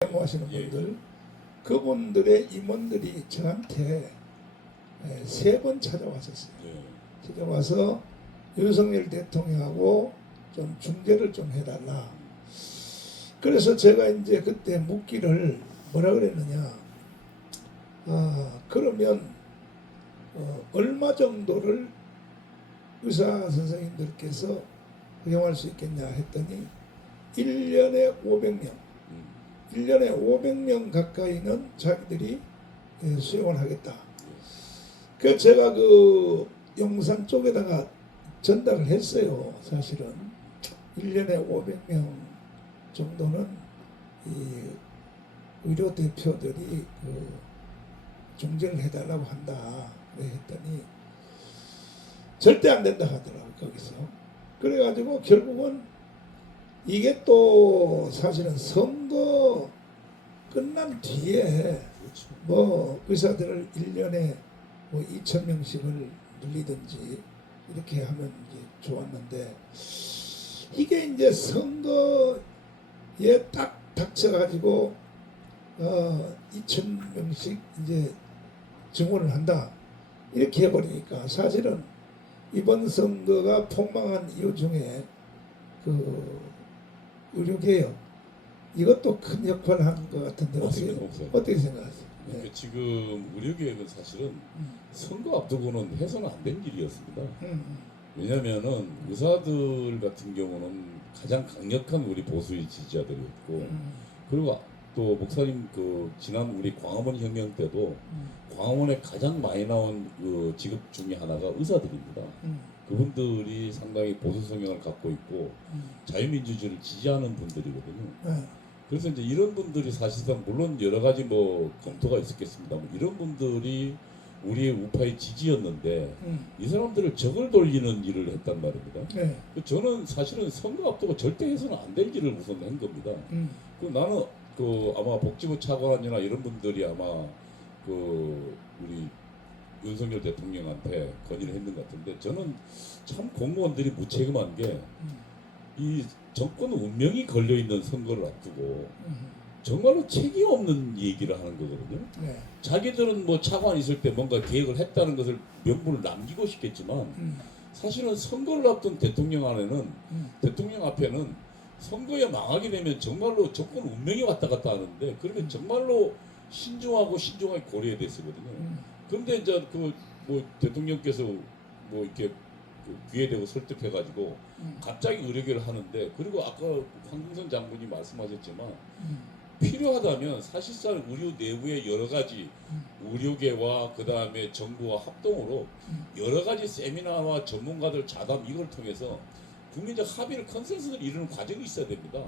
하시는 분들, 그분들의 임원들이 저한테 3번 찾아왔었어요. 찾아와서 윤석열 대통령하고 좀 중재를 좀 해달라. 그래서 제가 이제 그때 묻기를 뭐라 그랬느냐. 그러면 얼마 정도를 의사 선생님들께서 허용할 수 있겠냐 했더니 1년에 500명 1년에 500명 가까이는 자기들이 수용을 하겠다. 그 제가 그 용산 쪽에다가 전달을 했어요. 사실은 1년에 500명 정도는 이 의료 대표들이 그 중재를 해달라고 한다. 그래 했더니 절대 안 된다 하더라고 거기서. 그래가지고 결국은 이게 또 사실은 선거 끝난 뒤에 뭐 의사들을 1년에 뭐 2,000명씩을 늘리든지 이렇게 하면 이제 좋았는데, 이게 이제 선거에 딱 닥쳐가지고 2,000명씩 이제 증원을 한다 이렇게 해버리니까 사실은 이번 선거가 폭망한 이유 중에 그 의료개혁 이것도 큰 역할을 한 것 같은데 어떻게 생각하세요? 그러니까 지금 의료개혁은 사실은 선거 앞두고는 해서는 안 된 일이었습니다. 왜냐하면은 의사들 같은 경우는 가장 강력한 우리 보수의 지지자들이었고, 그리고 또 목사님 그 지난 우리 광화문 혁명 때도 광화문에 가장 많이 나온 그 직업 중에 하나가 의사들입니다. 그분들이 상당히 보수 성향을 갖고 있고 자유민주주의를 지지하는 분들이거든요. 그래서 이제 이런 분들이 사실상 물론 여러 가지 뭐 검토가 있었겠습니다만 이런 분들이 우리의 우파의 지지였는데 이 사람들을 적을 돌리는 일을 했단 말입니다. 저는 사실은 선거 앞두고 절대 해서는 안 될 일을 우선 한 겁니다. 그 나는 그 아마 복지부 차관이나 이런 분들이 아마 그 우리 윤석열 대통령한테 건의를 했는 것 같은데, 저는 참 공무원들이 무책임한 게 이 정권 운명이 걸려 있는 선거를 앞두고 정말로 책임 없는 얘기를 하는 거거든요. 자기들은 뭐 차관 있을 때 뭔가 계획을 했다는 것을 명분을 남기고 싶겠지만 사실은 선거를 앞둔 대통령 안에는 대통령 앞에는 선거에 망하게 되면 정말로 정권 운명이 왔다 갔다 하는데, 그러면 정말로 신중하게 고려해야 됐거든요. 그런데 이제 그 뭐 대통령께서 뭐 이렇게 그 귀에 대고 설득해가지고 갑자기 의료계를 하는데, 그리고 아까 황금선 장군이 말씀하셨지만 필요하다면 사실상 의료 내부의 여러 가지 의료계와 그 다음에 정부와 합동으로 여러 가지 세미나와 전문가들 자담 이걸 통해서 국민적 합의를 컨센서스를 이루는 과정이 있어야 됩니다.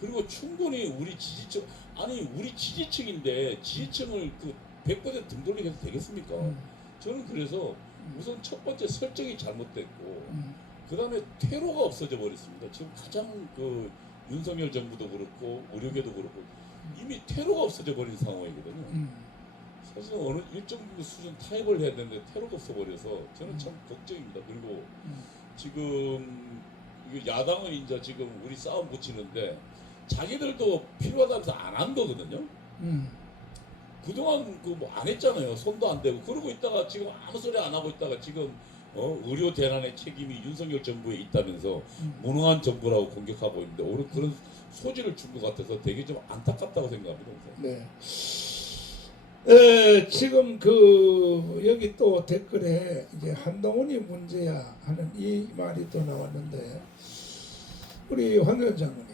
그리고 충분히 우리 지지층, 아니 우리 지지층인데 지지층을 그 100% 등 돌리게 해도 되겠습니까? 저는 그래서 우선 첫 번째 설정이 잘못됐고 그 다음에 퇴로가 없어져 버렸습니다. 지금 가장 그 윤석열 정부도 그렇고 의료계도 그렇고 이미 퇴로가 없어져 버린 상황이거든요. 사실 어느 일정 수준 타협을 해야 되는데 퇴로가 없어 버려서 저는 참 걱정입니다. 그리고 지금 야당은 이제 지금 우리 싸움 붙이는데 자기들도 필요하다면서 안 한 거거든요. 그동안 그 뭐 안 했잖아요. 손도 안 대고 그러고 있다가 지금 아무 소리 안 하고 있다가 지금 의료 대란의 책임이 윤석열 정부에 있다면서 무능한 정부라고 공격하고 있는데 오늘 그런 소지를 준 것 같아서 되게 좀 안타깝다고 생각합니다. 지금 그 여기 또 댓글에 이제 한동훈이 문제야 하는 이 말이 또 나왔는데, 우리 황 위원장님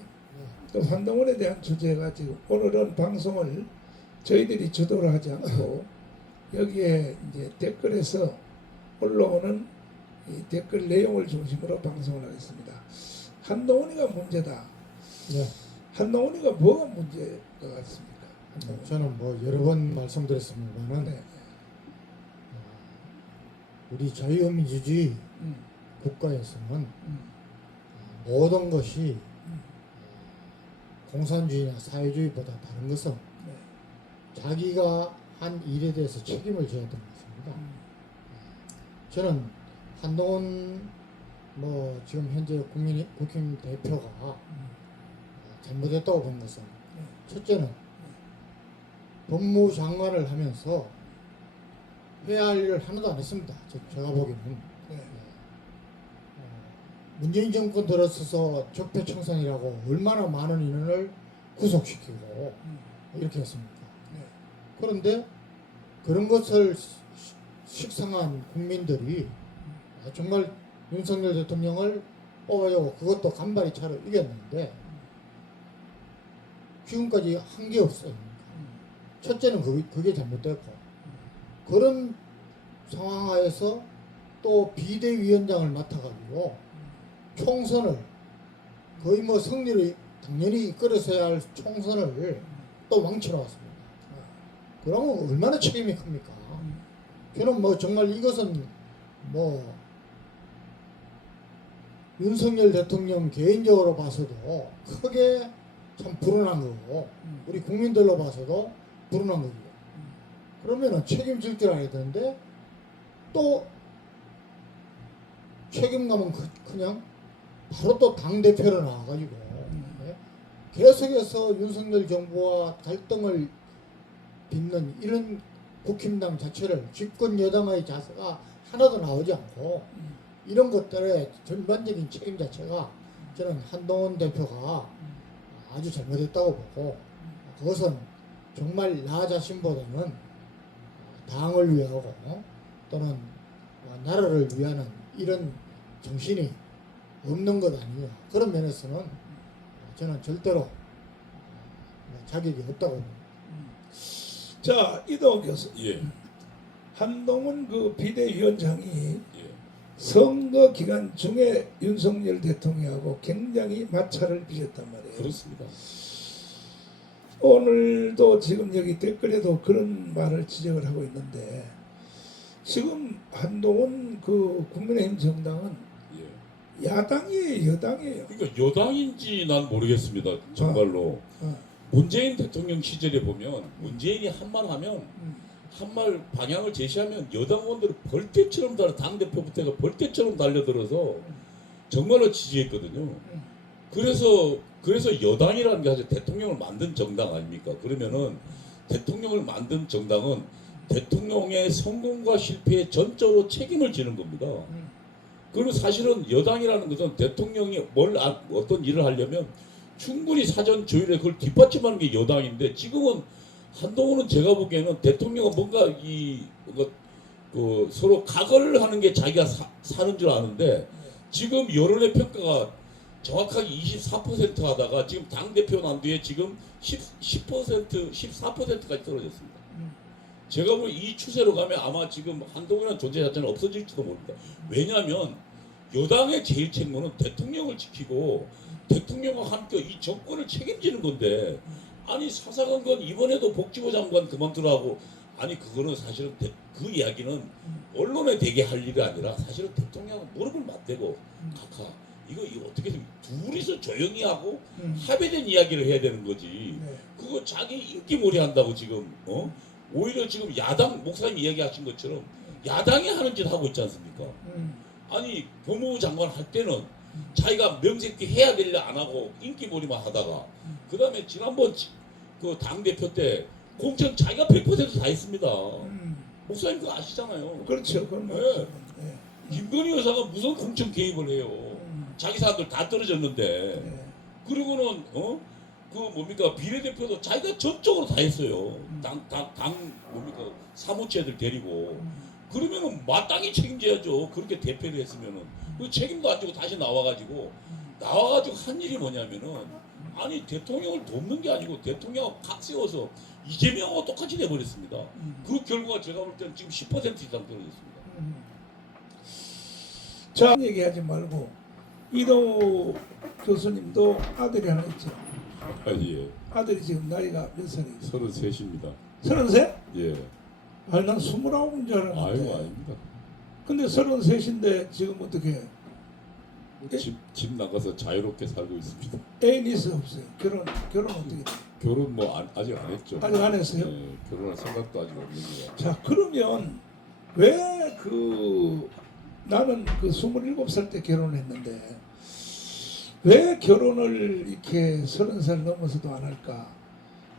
또 한동훈에 대한 주제가 지금 오늘은 방송을 저희들이 주도를 하지 않고 여기에 이제 댓글에서 올라오는 이 댓글 내용을 중심으로 방송을 하겠습니다. 한동훈이가 문제다. 한동훈이가 뭐가 문제가 같습니까? 저는 뭐 여러 번 말씀드렸습니다만 우리 자유민주주의 국가에서는 모든 것이 공산주의나 사회주의보다 다른 것은 자기가 한 일에 대해서 책임을 져야 되는 것입니다. 저는 한동훈 뭐 지금 현재 국민 대표가 잘못했다고 본 것은, 첫째는 법무장관을 하면서 해야 할 일을 하나도 안 했습니다. 제가 보기에는. 네. 문재인 정권 들어서서 적폐청산이라고 얼마나 많은 인원을 구속시키고 이렇게 했습니까? 네. 그런데 그런 것을 식상한 국민들이 정말 윤석열 대통령을 뽑아주고 그것도 간발의 차로 이겼는데 지금까지 한 게 없어요. 첫째는 그게 잘못됐고 그런 상황 하에서 또 비대위원장을 맡아가지고 총선을 거의 뭐 승리를 당연히 이끌어서야 할 총선을 또 망쳐놓았습니다. 그러면 얼마나 책임이 큽니까? 저는 뭐 정말 이것은 뭐 윤석열 대통령 개인적으로 봐서도 크게 참 불운한 거고 우리 국민들로 봐서도 불운한 거고요. 그러면은 책임질 줄 알아야 되는데 또 책임감은 그냥 바로 또 당대표로 나와가지고 네? 계속해서 윤석열 정부와 갈등을 빚는 이런 국힘당 자체를 집권 여당의 자세가 하나도 나오지 않고 이런 것들의 전반적인 책임 자체가 저는 한동훈 대표가 아주 잘못했다고 보고 그것은 정말 나 자신보다는 당을 위하고 또는 나라를 위하는 이런 정신이 없는 것 아니냐 그런 면에서는 저는 절대로 자격이 없다고 봅니다. 자, 이동욱 교수. 예. 한동훈 그 비대위원장이 예. 선거 기간 중에 윤석열 대통령하고 굉장히 마찰을 빚었단 말이에요. 그렇습니다. 오늘도 지금 여기 댓글에도 그런 말을 지적을 하고 있는데 지금 한동훈 그 국민의힘 정당은 예. 야당이에요, 여당이에요. 그러니까 여당인지 난 모르겠습니다. 정말로. 문재인 대통령 시절에 보면 문재인이 한 말 하면 한 말 방향을 제시하면 여당 의원들은 벌떼처럼 당대표부터가 벌떼처럼 달려들어서 정말로 지지했거든요. 그래서 여당이라는 게 사실 대통령을 만든 정당 아닙니까? 그러면은 대통령을 만든 정당은 대통령의 성공과 실패에 전적으로 책임을 지는 겁니다. 그리고 사실은 여당이라는 것은 대통령이 어떤 일을 하려면 충분히 사전 조율에 그걸 뒷받침하는 게 여당인데 지금은 한동훈은 제가 보기에는 대통령은 뭔가 서로 각을 하는 게 자기가 사는 줄 아는데 지금 여론의 평가가 정확하게 24% 하다가 지금 당대표 난 뒤에 지금 14%까지 떨어졌습니다. 제가 보기엔 이 추세로 가면 아마 지금 한동훈이라는 존재 자체는 없어질지도 모릅니다. 왜냐하면 여당의 제일 책무는 대통령을 지키고 대통령과 함께 이 정권을 책임지는 건데 아니 사사건 건 이번에도 복지부 장관 그만두라고 아니 그거는 사실은 그 이야기는 언론에 대게 할 일이 아니라 사실은 대통령은 무릎을 맞대고 각하 이거 어떻게 둘이서 조용히 하고 합의된 이야기를 해야 되는 거지. 그거 자기 인기몰이 한다고 지금 오히려 지금 야당 목사님 이야기하신 것처럼 야당이 하는 짓 하고 있지 않습니까? 아니 법무부 장관 할 때는 자기가 명색히 해야 될래 안 하고 인기몰이만 하다가 그 다음에 지난번 그 당대표 때 공천 자기가 100% 다 했습니다. 목사님 그거 아시잖아요. 그렇죠. 그건 네. 네. 김건희 여사가 무슨 공천 개입을 해요. 자기 사람들 다 떨어졌는데 네. 그리고는 그 뭡니까 비례대표도 자기가 전적으로 다 했어요. 당 뭡니까 사무처애들 데리고 그러면은 마땅히 책임져야죠. 그렇게 대표를 했으면은 그 책임도 안 지고 다시 나와가지고 한 일이 뭐냐면은 아니 대통령을 돕는 게 아니고 대통령을 각 세워서 이재명하고 똑같이 돼버렸습니다. 그 결과가 제가 볼 때는 지금 10% 이상 떨어졌습니다. 자, 얘기하지 말고 이동욱 교수님도 아들이 하나 있죠. 아 예. 아들이 지금 나이가 몇 살이에요? 33입니다. 33? 예. 아니 난 29인 줄 알았는데. 아이고 아닙니다. 근데 33인데 지금 어떻게 집 나가서 자유롭게 살고 있습니다. 애인 있어 없어요? 결혼 어떻게 돼? 결혼 뭐 아직 안 했죠. 아직 안 했어요? 네, 결혼할 생각도 아직 없는 거예요. 자 그러면 왜 나는 그 27살 때 결혼했는데 왜 결혼을 이렇게 30살 넘어서도 안 할까?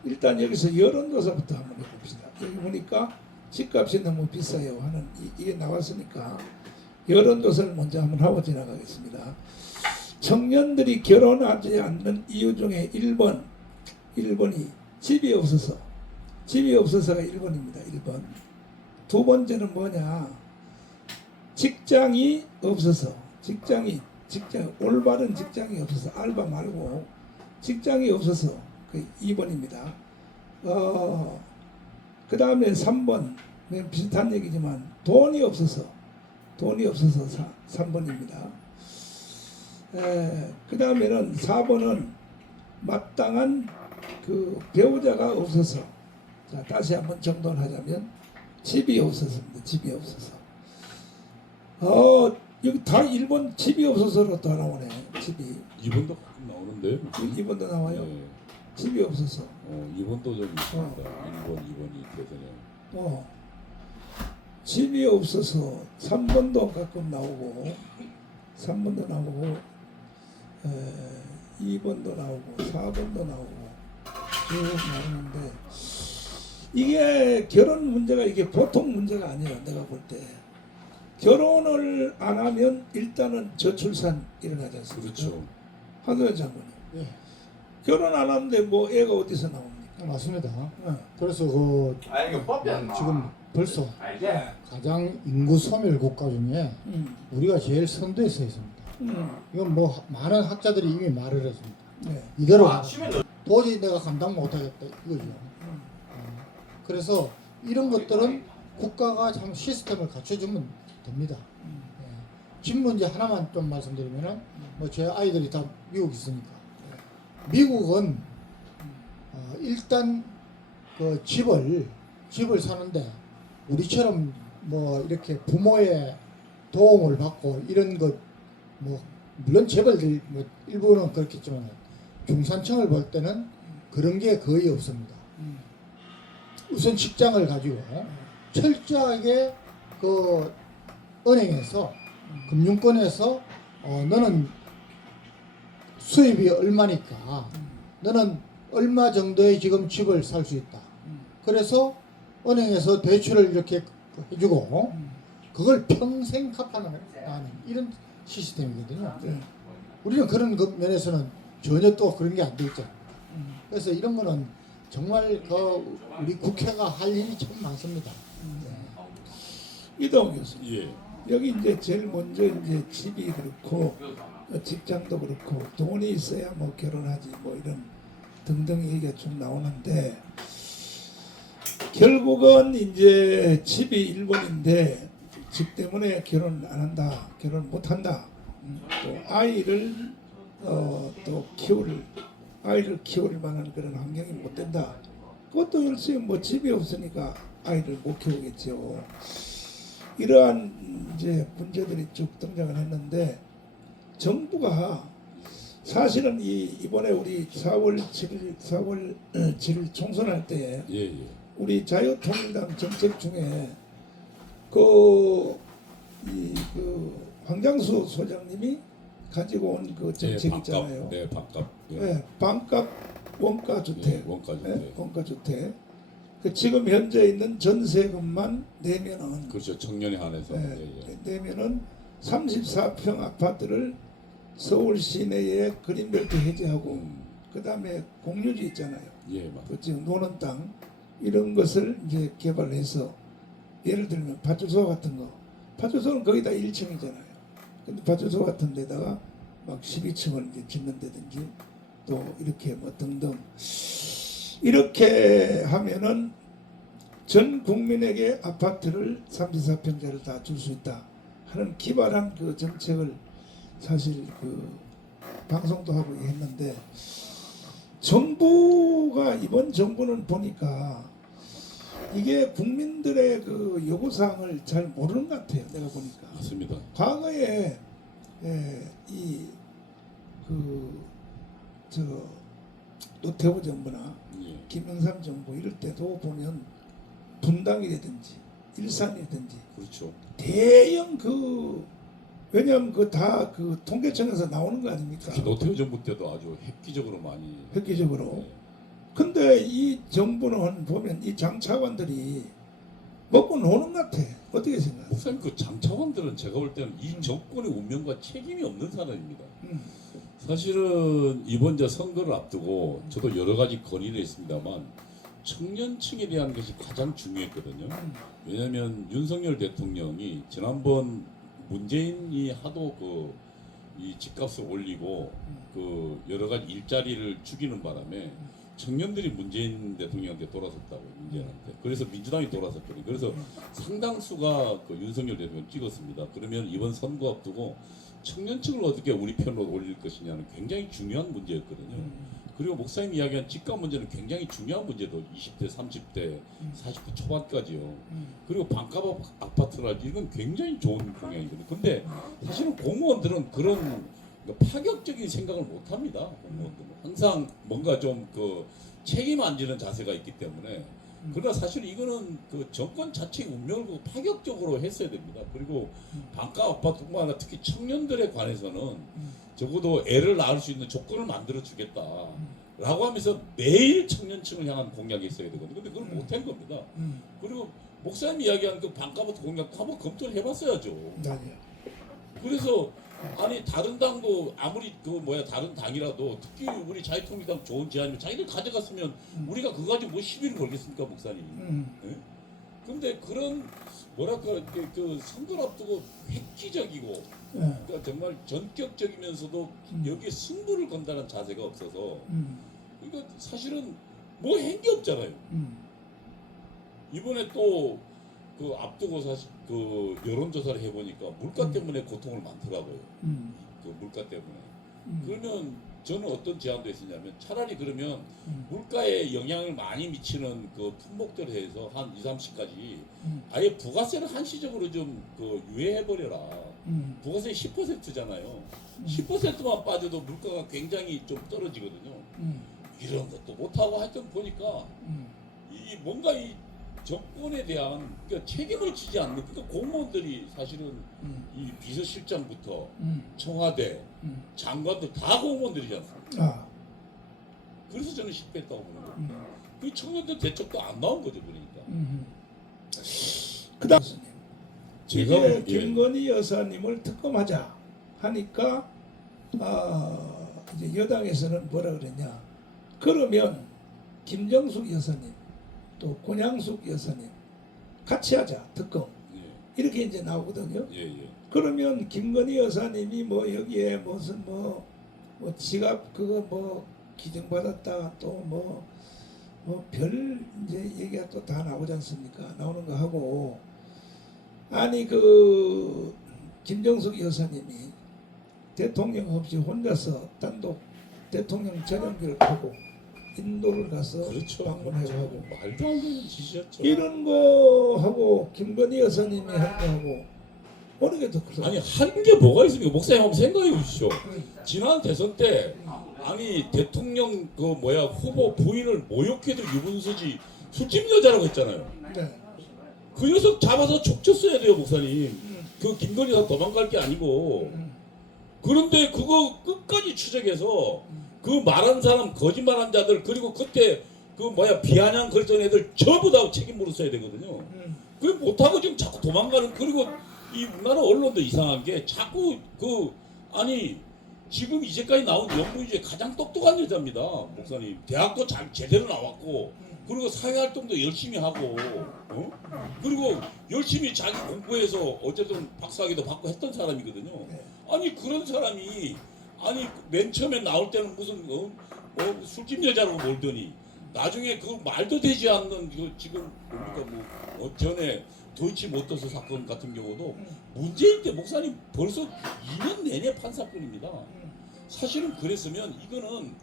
일단 여기서 여론조사부터 한번 해봅시다. 여기 보니까 집값이 너무 비싸요 하는 이게 나왔으니까 여론조사를 먼저 한번 하고 지나가겠습니다. 청년들이 결혼하지 않는 이유 중에 1번이 집이 없어서가 1번입니다. 1번. 두 번째는 뭐냐? 직장이 없어서, 올바른 직장이 없어서, 알바 말고 직장이 없어서 그 2번입니다. 그 다음에 3번, 비슷한 얘기지만 돈이 없어서 3번입니다. 그 다음에는 4번은 마땅한 그 배우자가 없어서, 자 다시 한번 정돈하자면 집이 없어서입니다. 집이 없어서. 여기 다 1번 집이 없어서로 또 나오네. 집이 2번도 가끔 나오는데. 2번도 나와요. 네. 집이 없어서. 2번도 좀 있습니다. 1번, 2번이 대선에. 집이 없어서 3번도 가끔 나오고 3번도 나오고 2번도 나오고 4번도 나오고 쭉 나오는데 이게 결혼 문제가 이게 보통 문제가 아니에요. 내가 볼 때 결혼을 안 하면 일단은 저출산 일어나지 않습니까? 그렇죠. 한동현 장군님 예, 결혼 안 하는데 뭐 애가 어디서 나옵니까? 맞습니다. 어. 그래서 그 이거 법이 안 나와. 지금 벌써 알지? 가장 인구 소멸 국가 중에 우리가 제일 선두에 서 있습니다. 이건 뭐 많은 학자들이 이미 말을 했습니다. 네. 이대로 치면 도저히 내가 감당 못하겠다 이거죠. 그래서 이런 것들은 국가가 참 시스템을 갖춰주면 됩니다. 집 문제 하나만 좀 말씀드리면은 뭐 제 아이들이 다 미국 있으니까 미국은 일단 그 집을 사는데 우리처럼 뭐 이렇게 부모의 도움을 받고 이런 것 뭐 물론 재벌들 뭐 일부는 그렇겠지만 중산층을 볼 때는 그런 게 거의 없습니다. 우선 직장을 가지고 철저하게 그 은행에서 금융권에서 너는 수입이 얼마니까 너는 얼마 정도의 지금 집을 살 수 있다. 그래서 은행에서 대출을 이렇게 해주고 그걸 평생 갚아나가는 이런 시스템이거든요. 네. 우리는 그런 그 면에서는 전혀 또 그런 게 안 돼 있잖아요. 그래서 이런 거는 정말 그 우리 국회가 할 일이 참 많습니다. 이동 교수님. 예. 여기 이제 제일 먼저 이제 집이 그렇고 직장도 그렇고 돈이 있어야 뭐 결혼하지 뭐 이런 등등 얘기가 쭉 나오는데 결국은 이제 집이 1번인데 집 때문에 결혼 안 한다, 결혼 못 한다, 또 아이를 아이를 키울 만한 그런 환경이 못 된다. 그것도 역시 뭐 집이 없으니까 아이를 못 키우겠죠. 이러한 이제 문제들이 쭉 등장을 했는데 정부가 사실은 이번에 우리 4월 7일 총선할 때 예. 우리 자유통일당 정책 중에 그 황장수 소장님이 가지고 온 그 정책 있잖아요. 네, 반값. 예. 네, 반값 원가 주택. 예, 원가 주택. 네, 원가 주택. 그 지금 현재 있는 전세금만 내면은 그렇죠. 청년에 한해서. 네, 예. 내면은 34평 아파트를 서울 시내에 그린벨트 해제하고 그 다음에 공유지 있잖아요. 예, 맞. 그 지금 노는 땅 이런 것을 이제 개발해서 예를 들면 파출소 같은 거, 파출소는 거의 다 1층이잖아요. 근데 파출소 같은 데다가 막 12층을 이제 짓는다든지 또 이렇게 뭐 등등 이렇게 하면은 전 국민에게 아파트를 34평짜리를 다 줄 수 있다 하는 기발한 그 정책을 사실 그 방송도 하고 했는데 정부가 이번 정부는 보니까 이게 국민들의 그 요구사항을 잘 모르는 것 같아요. 내가 보니까 맞습니다. 과거에 노태우 정부나 예. 김영삼 정부 이럴 때도 보면 분당이라든지 일산이라든지 그렇죠. 대형 왜냐하면 다 그 통계청에서 나오는 거 아닙니까? 특히 노태우 정부 때도 아주 획기적으로 많이. 획기적으로. 예. 근데 이 정부는 보면 이 장차관들이 먹고 노는 것 같아. 어떻게 생각해? 목사님 그 장차관들은 제가 볼 때는 이 정권의 운명과 책임이 없는 사람입니다. 사실은 이번 선거를 앞두고 저도 여러 가지 건의를 했습니다만 청년층에 대한 것이 가장 중요했거든요. 왜냐하면 윤석열 대통령이 지난번 문재인이 하도 이 집값을 올리고 그 여러 가지 일자리를 죽이는 바람에 청년들이 문재인 대통령한테 돌아섰다고 문재인한테. 그래서 민주당이 돌아섰거든요. 그래서 상당수가 그 윤석열 대통령 찍었습니다. 그러면 이번 선거 앞두고 청년층을 어떻게 우리 편으로 올릴 것이냐는 굉장히 중요한 문제였거든요. 그리고 목사님 이야기한 집값 문제는 굉장히 중요한 문제도 20대, 30대, 40대 초반까지요. 그리고 반값 아파트라지 이건 굉장히 좋은 공약이거든요. 근데 사실은 공무원들은 그런 파격적인 생각을 못 합니다. 공무원들은 항상 뭔가 좀 그 책임 안 지는 자세가 있기 때문에. 그러나 사실 이거는 그 정권 자체의 운명을 파격적으로 했어야 됩니다. 그리고 반값 아파트뿐만 아니라 특히 청년들에 관해서는 적어도 애를 낳을 수 있는 조건을 만들어 주겠다라고 하면서 매일 청년층을 향한 공약이 있어야 되거든요. 근데 그걸 못한 겁니다. 그리고 목사님 이야기한 그 반값 아파트 공약도 한번 검토를 해봤어야죠. 아니요. 그래서 아니 다른 당도 아무리 다른 당이라도 특히 우리 자유통일당 좋은 제안이면 자기들 가져갔으면 우리가 그거 가지고 뭐 시비를 걸겠습니까, 목사님? 예? 근데 그런 뭐랄까 그 선거를 앞두고 획기적이고 그러니까 정말 전격적이면서도 여기에 승부를 건다는 자세가 없어서 그러니까 사실은 뭐 한 게 없잖아요. 이번에 또 그 앞두고 사실 그 여론조사를 해보니까 물가 때문에 고통을 많더라고요. 그 물가 때문에. 그러면 저는 어떤 제안도 했었냐면 차라리 그러면 물가에 영향을 많이 미치는 그 품목들에 대해서 한 2, 30까지 아예 부가세를 한시적으로 좀 그 유예해버려라. 부가세 10%잖아요. 10%만 빠져도 물가가 굉장히 좀 떨어지거든요. 이런 것도 못하고 하여튼 보니까 이 뭔가 이 정권에 대한 그러니까 책임을 지지 않는 그러니까 공무원들이 사실은 이 비서실장부터 청와대 장관들 다 공무원들이지 않습니까? 그래서 저는 실패했다고 보는 거예요. 그 청년들 대책도 안 나온 거죠, 그러니까. 그다음 제가 이제 김건희 여사님을 특검하자 하니까 이제 여당에서는 뭐라 그랬냐? 그러면 김정숙 여사님 또 권양숙 여사님 같이 하자 특검 이렇게 이제 나오거든요. 그러면 김건희 여사님이 뭐 여기에 무슨 뭐 지갑 그거 뭐 기증받았다 또 뭐 별 이제 얘기가 또 다 나오지 않습니까? 나오는 거 하고 아니 그 김정숙 여사님이 대통령 없이 혼자서 단독 대통령 전용기를 타고 인도를 가서 그렇죠. 방문해가고 말도 안 되는 짓이었죠. 이런 거 하고 김건희 여사님이 한 거 하고 어느 게 더 크죠? 아니 한 게 뭐가 있습니까? 목사님 한번 생각해 보십시오. 지난 대선 때 아니 대통령 후보 부인을 모욕해도 유분수지 술집 여자라고 했잖아요. 네. 그 녀석 잡아서 촉쳤어야 돼요, 목사님. 그 김건희 다 도망갈 게 아니고. 그런데 그거 끝까지 추적해서 그 말한 사람 거짓말한 자들 그리고 그때 비아냥 그랬던 애들 전부 다 책임 물었어야 되거든요. 그 못하고 지금 자꾸 도망가는 그리고 이 우리나라 언론도 이상한 게 자꾸 아니 지금 이제까지 나온 연구인 중에 가장 똑똑한 여자입니다, 목사님. 대학도 잘 제대로 나왔고 그리고 사회활동도 열심히 하고 그리고 열심히 자기 공부해서 어쨌든 박사학위도 받고 했던 사람이거든요. 아니 그런 사람이 아니 맨 처음에 나올 때는 무슨 술집 여자라고 몰더니 나중에 그 말도 되지 않는 지금 전에 도이치모터스 사건 같은 경우도 문재인 때 목사님 벌써 2년 내내 판사건입니다. 사실은 그랬으면 이거는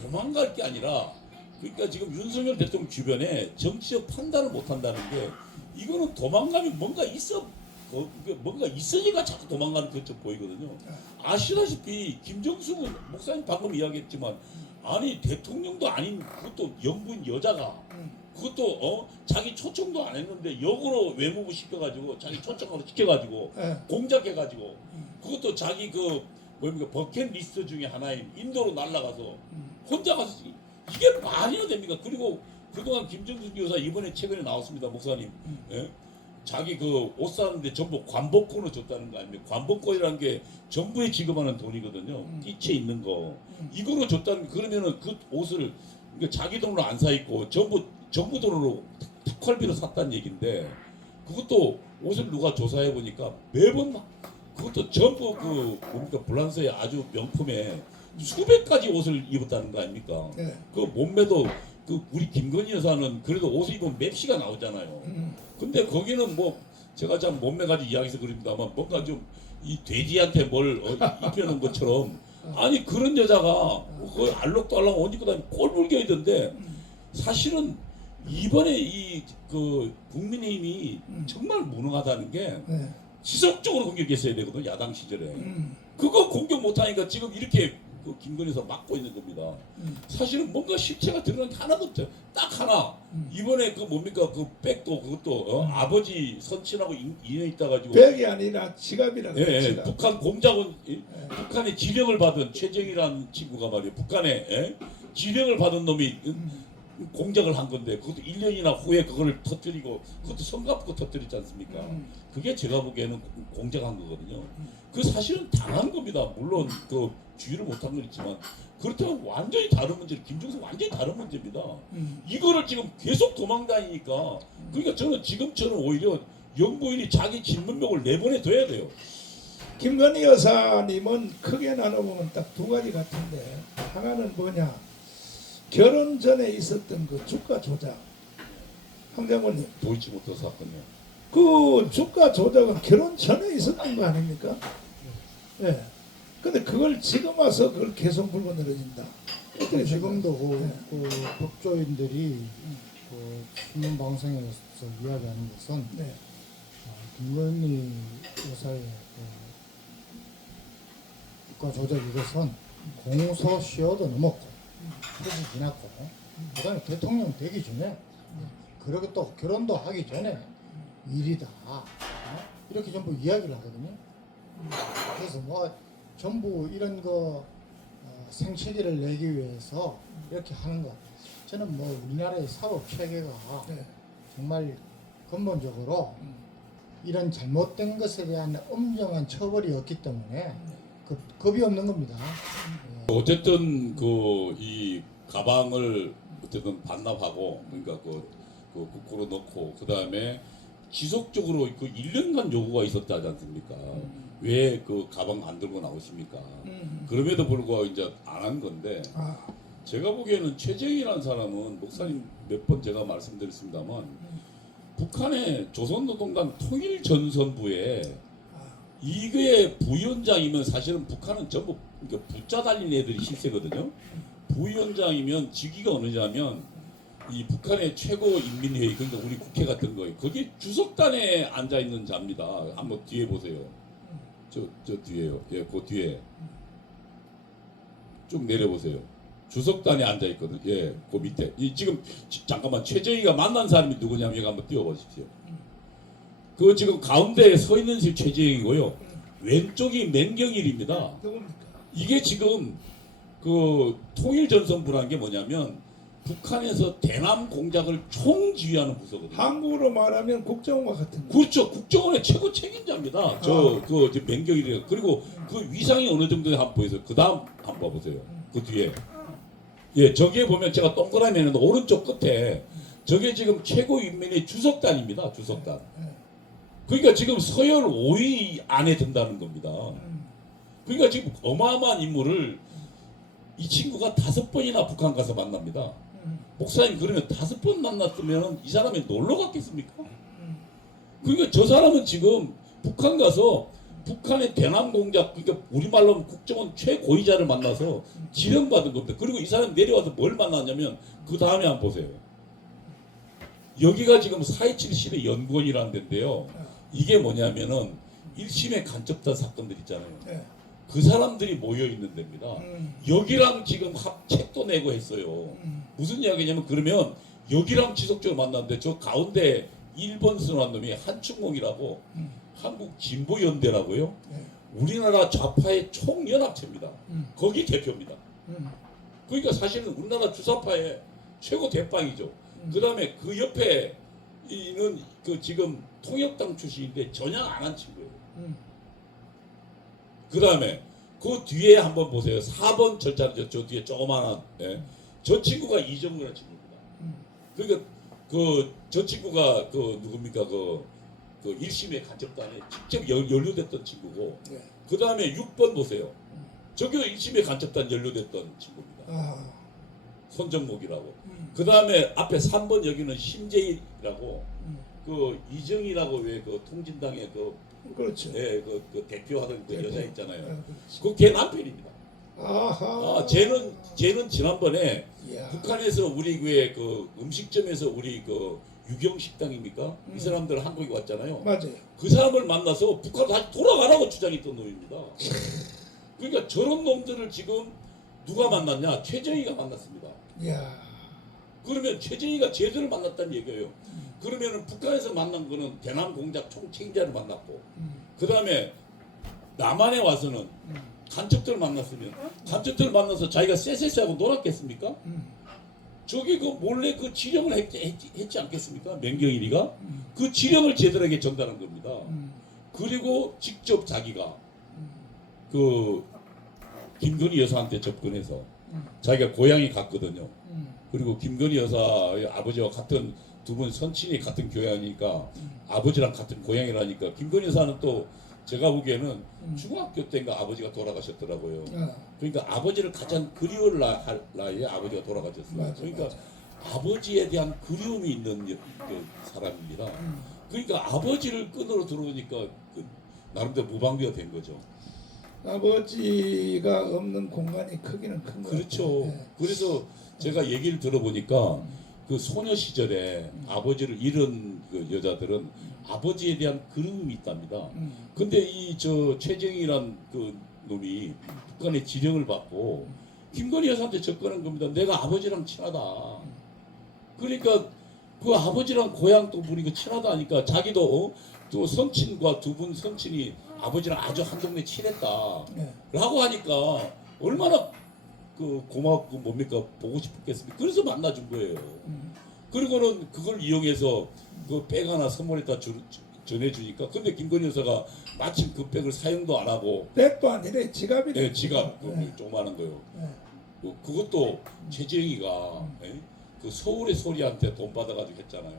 도망갈 게 아니라 그러니까 지금 윤석열 대통령 주변에 정치적 판단을 못한다는 게 이거는 도망가면 뭔가 있으니까 자꾸 도망가는 것처럼 보이거든요. 아시다시피 김정숙은 목사님 방금 이야기했지만 아니 대통령도 아닌 그것도 영부인 여자가 그것도 자기 초청도 안 했는데 역으로 외무부 시켜가지고 자기 초청으로 시켜가지고 공작해가지고 그것도 자기 버킷리스트 중에 하나인 인도로 날아가서 혼자 가서 이게 말이나 됩니까? 그리고 그동안 김정준 교사 이번에 최근에 나왔습니다, 목사님. 예? 자기 그 옷 사는데 전부 관복권을 줬다는 거 아닙니까? 관복권이라는 게 정부에 지급하는 돈이거든요. 띠채 있는 거 이거로 줬다는 게, 그러면은 그 옷을 그러니까 자기 돈으로 안 사 입고 정부 돈으로 특활비로 샀다는 얘기인데, 그것도 옷을 누가 조사해 보니까 매번 막 그것도 전부 그 뭡니까 불란서의 아주 명품에 수백 가지 옷을 입었다는 거 아닙니까? 네. 그 몸매도 그 우리 김건희 여사는 그래도 옷을 입으면 맵시가 나오잖아요. 근데 거기는 뭐 제가 참 몸매 가지고 이야기해서 그립니다만 뭔가 좀 이 돼지한테 뭘 입혀놓은 것처럼, 아니 그런 여자가 그 알록달록 옷 입고 다니면 꼴불게 있던데, 사실은 이번에 이 그 국민의힘이 정말 무능하다는 게 네. 지속적으로 공격했어야 되거든, 야당 시절에. 그거 공격 못하니까 지금 이렇게 그 김건희에서 막고 있는 겁니다. 사실은 뭔가 실체가 드러난 게 하나도 없죠. 딱 하나. 이번에 그 뭡니까 그 백도 그것도 아버지 선친하고 인연 있다 가지고 백이 아니라 지갑이라고. 예, 지갑. 북한 공작원 북한의 지령을 받은 최정이라는 친구가 말이에요. 북한의 지령을 받은 놈이 공작을 한 건데, 그것도 1년이나 후에 그거를 터뜨리고, 그것도 성갑고 터뜨리지 않습니까? 그게 제가 보기에는 공작한 거거든요. 그 사실은 당한 겁니다. 물론 그 주의를 못한 건 있지만, 그렇다면 완전히 다른 문제, 김종석 완전히 다른 문제입니다. 이거를 지금 계속 도망다니니까, 그러니까 저는 지금처럼 오히려 영부인이 자기 진문명을 내보내둬야 돼요. 김건희 여사님은 크게 나눠보면 딱 두 가지 같은데, 하나는 뭐냐, 결혼 전에 있었던 그 주가 조작. 황 장관님, 도이치모터 사건이요. 그 주가 조작은 결혼 전에 있었던 거 아닙니까? 예. 근데 그걸 지금 와서 그걸 계속 물고 늘어진다. 어떻게 지금도 생각하세요? 그 법조인들이 그 신문 방송에서 이야기하는 것은 네. 김건희 여사의 그 국가 조작 이것은 공소시효도 넘었고 표시 지났고 그다음에 대통령 되기 전에 그리고 또 결혼도 하기 전에 일이다. 이렇게 전부 이야기를 하거든요. 그래서 뭐 전부 이런 거 생채기를 내기 위해서 이렇게 하는 것. 저는 뭐 우리나라의 사법 체계가 네. 정말 근본적으로 이런 잘못된 것에 대한 엄정한 처벌이 없기 때문에 겁이 없는 겁니다. 어쨌든 그 이 가방을 어쨌든 반납하고, 그러니까 그 국고로 넣고, 그 다음에 지속적으로 그 1년간 요구가 있었다지 않습니까? 왜 그 가방 안 들고 나오십니까? 그럼에도 불구하고 이제 안 한 건데, 아, 제가 보기에는 최정희라는 사람은, 목사님 몇 번 제가 말씀드렸습니다만, 북한의 조선노동당 통일전선부에 이게 부위원장이면, 사실은 북한은 전부 그러니까 붙자 달린 애들이 실세거든요. 부위원장이면 직위가 어느냐면 이 북한의 최고인민회의, 그러니까 우리 국회 같은 거예요. 거기 주석단에 앉아 있는 자입니다. 한번 뒤에 보세요. 저 뒤에요. 예, 그 뒤에 쭉 내려보세요. 주석단에 앉아 있거든. 예, 그 밑에. 이 지금 잠깐만, 최정희가 만난 사람이 누구냐면 여기 한번 띄워보십시오. 그 지금 가운데에 서 있는 사람이 최정희고요. 왼쪽이 맹경일입니다. 누굽니까? 이게 지금 그 통일전선부라는 게 뭐냐면 북한에서 대남 공작을 총지휘하는 부서거든요. 한국으로 말하면 국정원과 같은 거. 그렇죠. 국정원의 최고 책임자입니다. 저 맹경일이. 그리고 그 위상이 어느 정도 한번 보세요. 그 다음 한번 봐보세요. 그 뒤에. 예, 저기에 보면 제가 동그라미 해놓은 오른쪽 끝에 저게 지금 최고인민의 주석단입니다. 주석단. 그러니까 지금 서열 5위 안에 든다는 겁니다. 그러니까 지금 어마어마한 인물을 이 친구가 5번이나 북한 가서 만납니다. 목사님, 그러면 5번 만났으면 이 사람이 놀러 갔겠습니까? 그러니까 저 사람은 지금 북한 가서 북한의 대남 공작, 그러니까 우리말로 하면 국정원 최고위자를 만나서 지령받은 겁니다. 그리고 이 사람이 내려와서 뭘 만났냐면 그 다음에 한번 보세요. 여기가 지금 4.27 연구원이라는 데인데요. 이게 뭐냐면은 1심의 간첩단 사건들 있잖아요. 네. 그 사람들이 모여 있는 데입니다. 여기랑 지금 책도 내고 했어요. 무슨 이야기냐면, 그러면 여기랑 지속적으로 만났는데 저 가운데 1번 순한 놈이 한충공이라고 한국 진보연대라고요. 네. 우리나라 좌파의 총연합체입니다. 거기 대표입니다. 그러니까 사실은 우리나라 주사파의 최고 대빵이죠. 그다음에 그 옆에 있는 그 지금 통역당 출신인데 전향 안 한 친구예요. 그다음에 그 뒤에 한번 보세요. 4번 절차 저 뒤에 조그마한 예. 저 친구가 이정근의 친구입니다. 그러니까 저 친구가 그 누굽니까 그 1심의 간첩단에 직접 연루됐던 친구고 네. 그 다음에 6번 보세요. 저기 1심의 간첩단 연루됐던 친구입니다. 아, 손정목이라고. 그 다음에 앞에 3번 여기는 심재일이라고 그 이정이라고 왜 그 통진당의 그렇죠. 예, 그 대표하던 그 대표. 여자 있잖아요. 그렇지. 그 걔 남편입니다. 아하. 쟤는 지난번에 이야. 북한에서 우리 그 음식점에서 우리 그 유경 식당입니까? 이 사람들 한국에 왔잖아요. 맞아요. 그 사람을 만나서 북한 다시 돌아가라고 주장했던 놈입니다. 그러니까 저런 놈들을 지금 누가 만났냐? 최정희가 만났습니다. 이야. 그러면 최정희가 쟤들을 만났다는 얘기예요. 그러면은 북한에서 만난 거는 대남 공작 총책임자를 만났고, 그 다음에 남한에 와서는 간첩들 만났으면 간첩들 만나서 자기가 쎄쎄쎄하고 놀았겠습니까? 저기 그 몰래 그 지령을 했지 않겠습니까? 맹경일이가 그 지령을 쟤들에게 전달한 겁니다. 그리고 직접 자기가 그 김건희 여사한테 접근해서 자기가 고향이 갔거든요. 그리고 김건희 여사의 아버지와 같은 두 분 선친이 같은 교양이니까 아버지랑 같은 고향이라니까 김건희 여사는 또 제가 보기에는 중학교 때인가 아버지가 돌아가셨더라고요. 그러니까 아버지를 가장 그리울 나이에 아버지가 돌아가셨어요. 맞아, 그러니까 맞아. 아버지에 대한 그리움이 있는 사람입니다. 그러니까 아버지를 끈으로 들어오니까 나름대로 무방비가 된 거죠. 아버지가 없는 공간이 크기는 큰 거죠. 그렇죠. 그래서 제가 얘기를 들어보니까 그 소녀 시절에 아버지를 잃은 그 여자들은 아버지에 대한 그리움이 있답니다. 근데 이 최정희란 그 놈이 북한의 지령을 받고 김건희 여사한테 접근한 겁니다. 내가 아버지랑 친하다. 그러니까 그 아버지랑 고향 또 분이 친하다 하니까 자기도 또 선친과 두 분 선친이 아버지랑 아주 한 동네 친했다. 네. 라고 하니까 얼마나 그 고맙고 뭡니까 보고 싶겠습니까? 그래서 만나준 거예요. 그리고는 그걸 이용해서 그 백 하나 선물에다 전해주니까 근데 김건희 여사가 마침 그 백을 사용도 안 하고 백도 아니래 지갑이래. 네, 지갑 네. 조그마한 거요. 네. 그것도 최재형이가 그 서울의 소리한테 돈 받아가지고 했잖아요.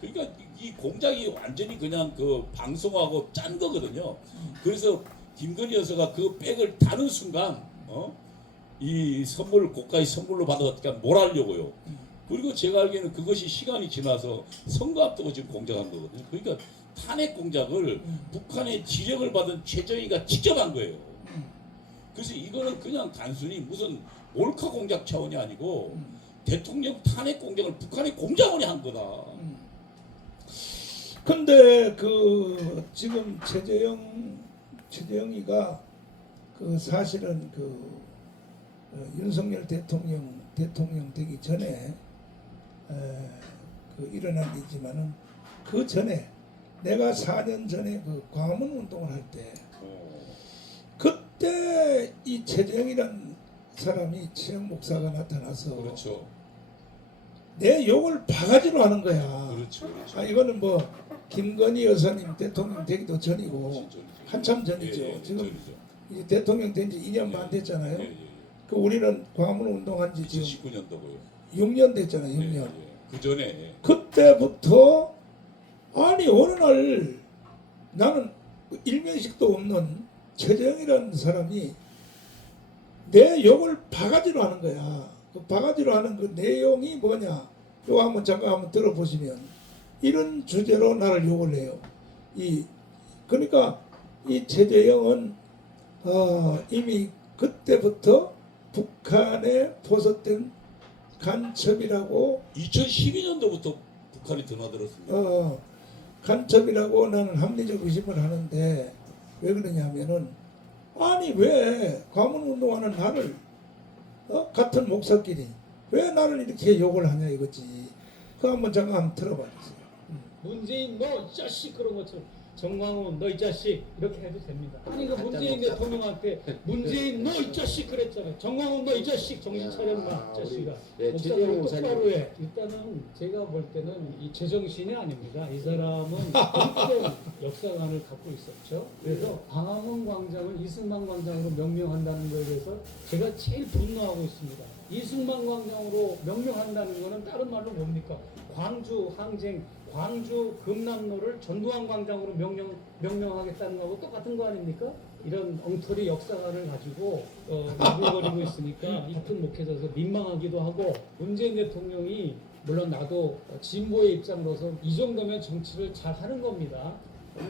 그러니까 이 공작이 완전히 그냥 그 방송하고 짠 거거든요. 그래서 김건희 여사가 그 백을 다는 순간 이 선물 고가의 선물로 받아가니까 뭘 하려고요. 그리고 제가 알기에는 그것이 시간이 지나서 선거 앞두고 지금 공작한 거거든요. 그러니까 탄핵 공작을 북한의 지령을 받은 최정희가 직접 한 거예요. 그래서 이거는 그냥 단순히 무슨 몰카 공작 차원이 아니고 대통령 탄핵 공작을 북한의 공작원이 한 거다. 근데 그 지금 최재형이가 그 사실은 그 윤석열 대통령 되기 전에 그 일어난 일이지만은 그 전에 내가 4년 전에 그 광화문 운동을 할 때 그때 이 최재형이란 사람이 최영 목사가 나타나서 그렇죠. 내 욕을 바가지로 하는 거야. 그렇죠. 그렇죠. 아 이거는 뭐 김건희 여사님 대통령 되기도 전이고 전이죠. 한참 전이죠. 예, 예, 지금 전이죠. 이제 대통령 된 지 2년 반 됐잖아요. 예, 예, 예. 그 우리는 광화문 운동한 지 지금 2019년도고요. 6년 됐잖아요. 6년. 예, 예. 그 전에 그때부터 아니 어느 날 나는 일면식도 없는 최재형이라는 사람이 내 욕을 바가지로 하는 거야. 그 바가지로 하는 그 내용이 뭐냐? 이거 한번 잠깐 들어보시면 이런 주제로 나를 욕을 해요. 그러니까 이 최재형은 이미 그때부터 북한에 포섭된 간첩이라고 2012년도부터 북한이 드나들었습니다. 간첩이라고 나는 합리적 의심을 하는데 왜 그러냐면은 아니 왜 광화문운동하는 나를 같은 목사끼리 왜 나를 이렇게 욕을 하냐 이거지. 그거 한번 잠깐 들어봐 주세요. 문재인 너 자식 그런 것처럼 정광훈 너 이 자식 이렇게 해도 됩니다. 아니 그 문재인 대통령한테 문재인 너 이 자식 그랬잖아요. 정광훈 너 이 자식 정신 차려라 이 자식아. 목사님 똑바로 해. 일단은 제가 볼 때는 이 제정신이 아닙니다. 이 사람은 어떤 역사관을 갖고 있었죠. 그래서 광화문 광장을 이승만 광장으로 명명한다는 것에 대해서 제가 제일 분노하고 있습니다. 이승만 광장으로 명명한다는 것은 다른 말로 뭡니까? 광주 항쟁, 광주 금남로를 전두환 광장으로 명명하겠다는 거하고 똑같은 거 아닙니까? 이런 엉터리 역사관을 가지고 나불거리고 있으니까 이쁜 목회자서 민망하기도 하고 문재인 대통령이 물론 나도 진보의 입장으로서 이 정도면 정치를 잘 하는 겁니다.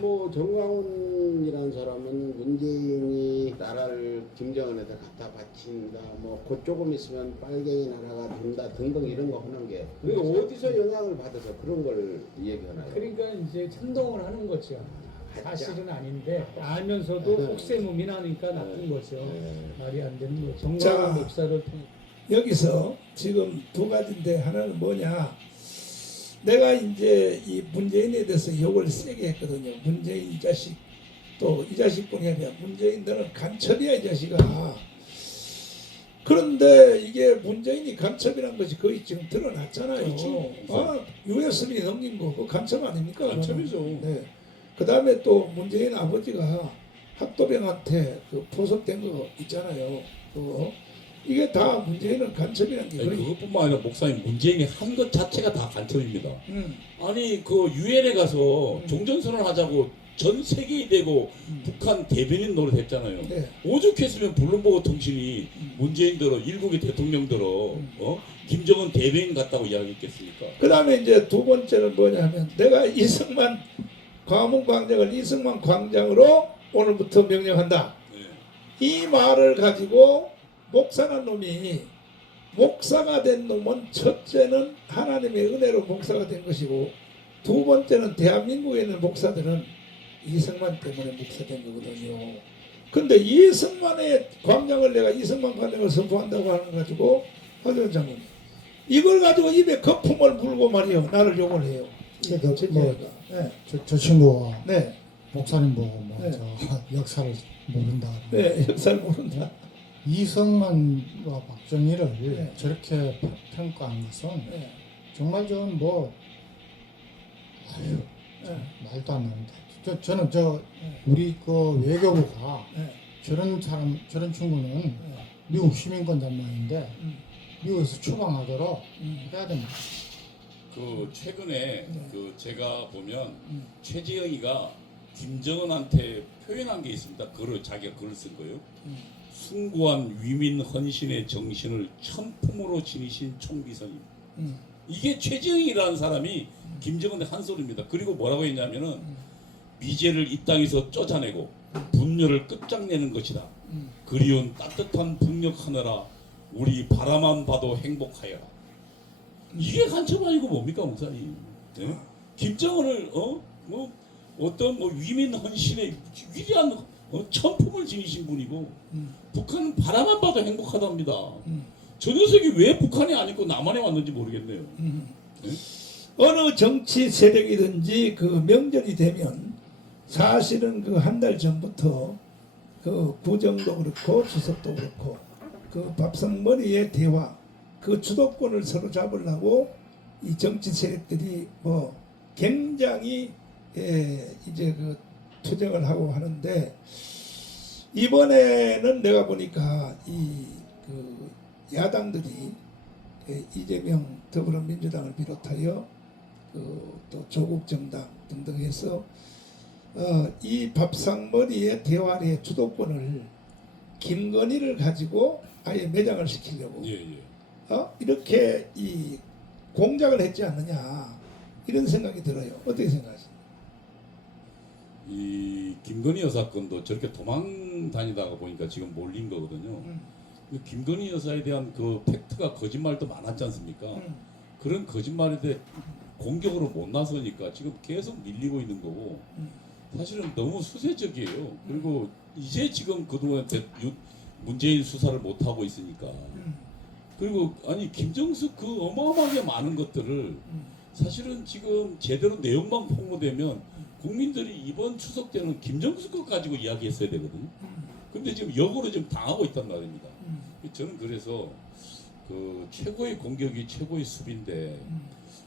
뭐 정광훈이라는 사람은 문재인이 나라를 김정은한테 갖다 바친다, 뭐 곧 조금 있으면 빨갱이 나라가 된다 등등 이런 거 하는 게 그게 어디서 영향을 받아서 그런 걸 얘기하나요? 그러니까 이제 찬동을 하는 거죠. 사실은 아닌데 알면서도 혹세무민 하니까 나쁜 거죠. 말이 안 되는 거죠. 자, 정광훈 목사를 통해. 여기서 지금 두 가지인데 하나는 뭐냐? 내가 이제 이 문재인에 대해서 욕을 세게 했거든요. 문재인 이 자식, 또 이 자식뿐이 아니라 문재인 너는 간첩이야 이 자식아. 그런데 이게 문재인이 간첩이라는 것이 거의 지금 드러났잖아요. 그렇죠. USB 넘긴 거 그거 간첩 아닙니까? 간첩이죠. 네. 그 다음에 또 문재인 아버지가 학도병한테 그 포섭된 거 있잖아요. 그거. 이게 다 문재인은 간첩이라는 게 아니, 거의. 그것뿐만 아니라 목사님 문재인이 한 것 자체가 다 간첩입니다. 아니 그 유엔에 가서 종전선언 하자고 전 세계에 대고 북한 대변인 노릇했잖아요. 네. 오죽했으면 블룸버그 통신이 문재인들어 일국의 대통령들어 김정은 대변인 같다고 이야기했겠습니까? 그 다음에 이제 두 번째는 뭐냐면 내가 이승만 광화문 광장을 이승만 광장으로 오늘부터 명령한다. 네. 이 말을 가지고 목사란 놈이 목사가 된 놈은 첫째는 하나님의 은혜로 목사가 된 것이고 두 번째는 대한민국에 있는 목사들은 이승만 때문에 목사된 거거든요. 근데 이승만의 광장을 내가 이승만 광장을 선포한다고 하는 거 가지고 하도현 장군 이걸 가지고 입에 거품을 물고 말이요 나를 욕을 해요. 그러니까 뭐, 네. 저 친구가 네. 목사님 보고 뭐 네. 저 역사를 모른다. 네, 역사를 모른다. 이승만과 박정희를 네. 저렇게 평가한 것은 네. 정말 좀 뭐 아유 네. 말도 안 나옵니다. 저는 저 네. 우리 그 외교부가 네. 저런 사람 저런 친구는 네. 미국 시민권 장관인데 음. 미국에서 추방하도록 음. 해야 됩니다. 그 최근에 네. 그 제가 보면 음. 최지영이가 김정은한테 표현한 게 있습니다. 글을 자기가 글을 쓴 거예요. 음. 숭고한 위민 헌신의 정신을 천품으로 지니신 총비서님. 이게 최지영이라는 사람이 김정은의 한 소리입니다. 그리고 뭐라고 했냐면은 미제를 이 땅에서 쫓아내고 분열을 끝장내는 것이다. 그리운 따뜻한 북녘 하늘아 우리 바라만 봐도 행복하여라. 이게 간첩 아니고 뭡니까 목사님? 네? 김정은을 뭐 어떤 뭐 위민 헌신의 위대한 천품을 지니신 분이고 북한은 바라만 봐도 행복하답니다. 저 녀석이 왜 북한에 안 있고 남한에 왔는지 모르겠네요. 네? 어느 정치 세력이든지 그 명절이 되면 사실은 그 한 달 전부터 그 부정도 그렇고 주석도 그렇고 그 밥상머리의 대화 그 주도권을 서로 잡으려고 이 정치 세력들이 뭐 굉장히 이제 그 투쟁을 하고 하는데 이번에는 내가 보니까 이 그 야당들이 이재명 더불어민주당을 비롯하여 그 또 조국정당 등등 해서 이 밥상머리의 대화의 주도권을 김건희를 가지고 아예 매장을 시키려고 예, 예. 이렇게 이 공작을 했지 않느냐 이런 생각이 들어요. 어떻게 생각하십니까? 이 김건희 여사 건도 저렇게 도망 다니다가 보니까 지금 몰린 거거든요. 그 김건희 여사에 대한 그 팩트가 거짓말도 많았지 않습니까? 그런 거짓말에 대해 공격으로 못 나서니까 지금 계속 밀리고 있는 거고 사실은 너무 수세적이에요. 그리고 이제 지금 그동안 문재인 수사를 못 하고 있으니까 그리고 아니 김정숙 그 어마어마하게 많은 것들을 사실은 지금 제대로 내용만 폭로되면 국민들이 이번 추석 때는 김정수 것 가지고 이야기했어야 되거든요. 근데 지금 역으로 지금 당하고 있단 말입니다. 저는 그래서 그 최고의 공격이 최고의 수비인데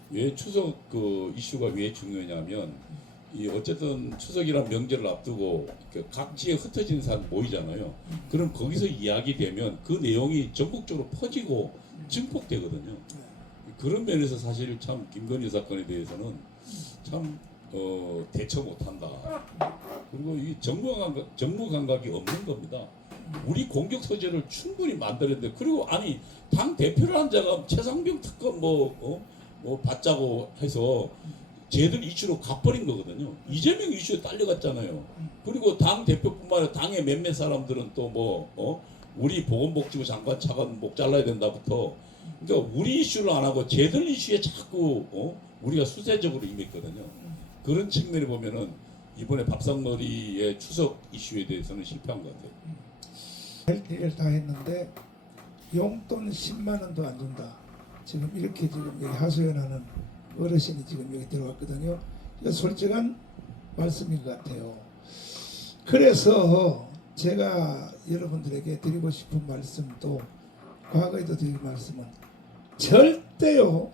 왜 추석 그 이슈가 왜 중요하냐면 이 어쨌든 추석이란 명절을 앞두고 각 지에 흩어진 사람 모이잖아요. 그럼 거기서 이야기되면 그 내용이 전국적으로 퍼지고 증폭되거든요. 그런 면에서 사실 참 김건희 사건에 대해서는 참 대처 못한다. 그리고 이 정무 감각이 없는 겁니다. 우리 공격 소재를 충분히 만들었는데 그리고 아니 당 대표라는 자가 최상병 특검 뭐 받자고 해서 쟤들 이슈로 가버린 거거든요. 이재명 이슈에 딸려갔잖아요. 그리고 당 대표뿐만 아니라 당의 몇몇 사람들은 또 우리 보건복지부 장관 차관 목 잘라야 된다부터 그러니까 우리 이슈를 안 하고 쟤들 이슈에 자꾸 우리가 수세적으로 임했거든요. 그런 측면에 보면은 이번에 밥상머리의 추석 이슈에 대해서는 실패한 것 같아요. 할 일을 다 했는데 용돈 10만 원도 안 준다. 지금 이렇게 지금 여기 하소연하는 어르신이 지금 여기 들어왔거든요. 이거 솔직한 말씀인 것 같아요. 그래서 제가 여러분들에게 드리고 싶은 말씀도 과거에도 드린 말씀은 절대요.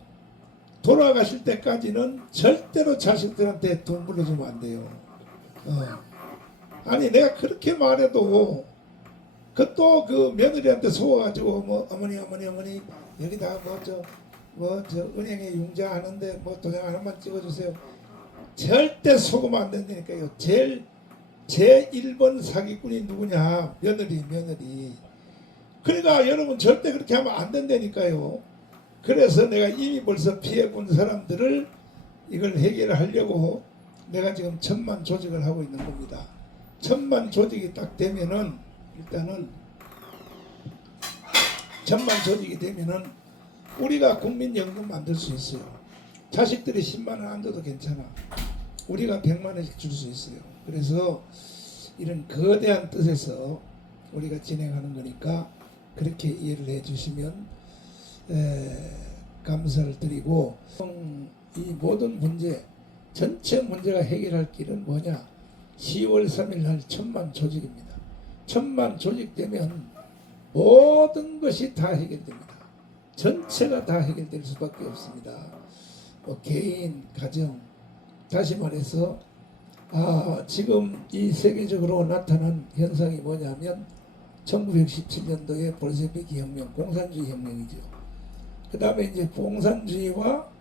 돌아가실 때까지는 절대로 자식들한테 돈 물어주면 안 돼요. 아니 내가 그렇게 말해도 그 그 며느리한테 속아가지고 뭐 어머니 여기다가 저 은행에 융자하는데 뭐 도장 하나만 찍어주세요. 절대 속으면 안 된다니까요. 제 1번 사기꾼이 누구냐? 며느리. 그러니까 여러분 절대 그렇게 하면 안 된다니까요. 그래서 내가 이미 벌써 피해본 사람들을 이걸 해결하려고 내가 지금 1000만 조직을 하고 있는 겁니다. 1000만 조직이 딱 되면은 일단은 1000만 조직이 되면은 우리가 국민연금 만들 수 있어요. 자식들이 10만 원 안 줘도 괜찮아. 우리가 100만 원씩 줄 수 있어요. 그래서 이런 거대한 뜻에서 우리가 진행하는 거니까 그렇게 이해를 해주시면 감사를 드리고 이 모든 문제 전체 문제가 해결할 길은 뭐냐? 10월 3일 날 1000만 조직입니다. 1000만 조직되면 모든 것이 다 해결됩니다. 전체가 다 해결될 수밖에 없습니다. 개인, 가정, 다시 말해서 지금 이 세계적으로 나타난 현상이 뭐냐면 1917년도에 볼셰비키 혁명, 공산주의 혁명이죠. 그 다음에 이제 공산주의와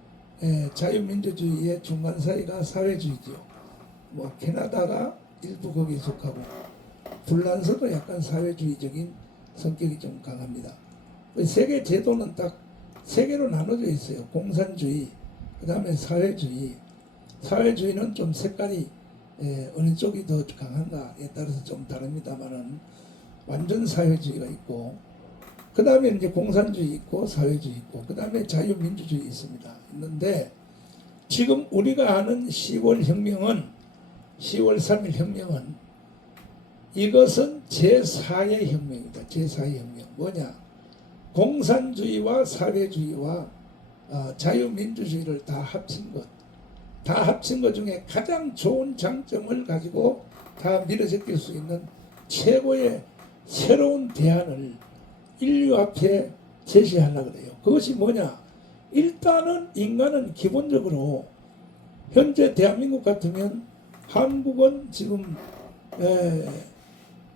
자유민주주의의 중간 사이가 사회주의죠. 뭐 캐나다가 일부 거기에 속하고 불란서도 약간 사회주의적인 성격이 좀 강합니다. 세계 제도는 딱 세 개로 나눠져 있어요. 공산주의, 그 다음에 사회주의. 사회주의는 좀 색깔이 어느 쪽이 더 강한가에 따라서 좀 다릅니다만은 완전 사회주의가 있고, 그 다음에 이제 공산주의 있고 사회주의 있고, 그 다음에 자유민주주의 있습니다. 있는데 지금 우리가 하는 10월 혁명은 10월 3일 혁명은 이것은 제4의 혁명이다. 제4의 혁명 뭐냐? 공산주의와 사회주의와 자유민주주의를 다 합친 것. 다 합친 것 중에 가장 좋은 장점을 가지고 다 밀어제낄 수 있는 최고의 새로운 대안을 인류 앞에 제시하려고 그래요. 그것이 뭐냐? 일단은 인간은 기본적으로 현재 대한민국 같으면 한국은 지금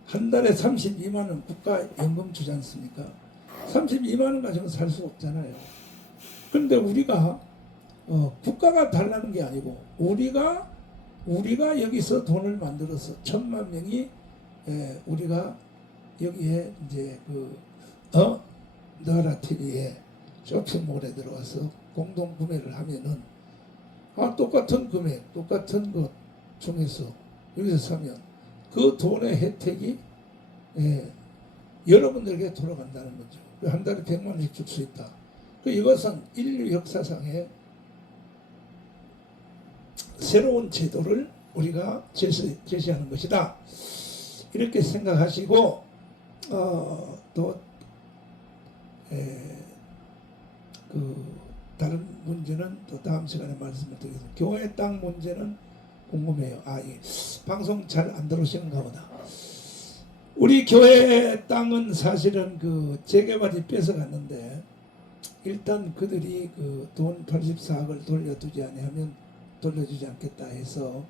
한 달에 32만 원 국가연금 주지 않습니까? 32만 원 가지고 살 수 없잖아요. 그런데 우리가 국가가 달라는 게 아니고 우리가 여기서 돈을 만들어서 1000만 명이 우리가 여기에 이제 너라 TV에 쇼핑몰에 들어와서 공동 구매를 하면은 똑같은 금액, 똑같은 것 중에서 여기서 사면 그 돈의 혜택이 여러분들에게 돌아간다는 거죠. 한 달에 100만 원씩 줄 수 있다. 이것은 인류 역사상에 새로운 제도를 우리가 제시하는 것이다. 이렇게 생각하시고 또 다른 문제는 또 다음 시간에 말씀을 드리겠습니다. 교회 땅 문제는 궁금해요. 이 방송 잘 안 들어오시는가 보다. 우리 교회 땅은 사실은 그 재개발이 뺏어갔는데 일단 그들이 그 돈 84억을 돌려주지 않으면 돌려주지 않겠다 해서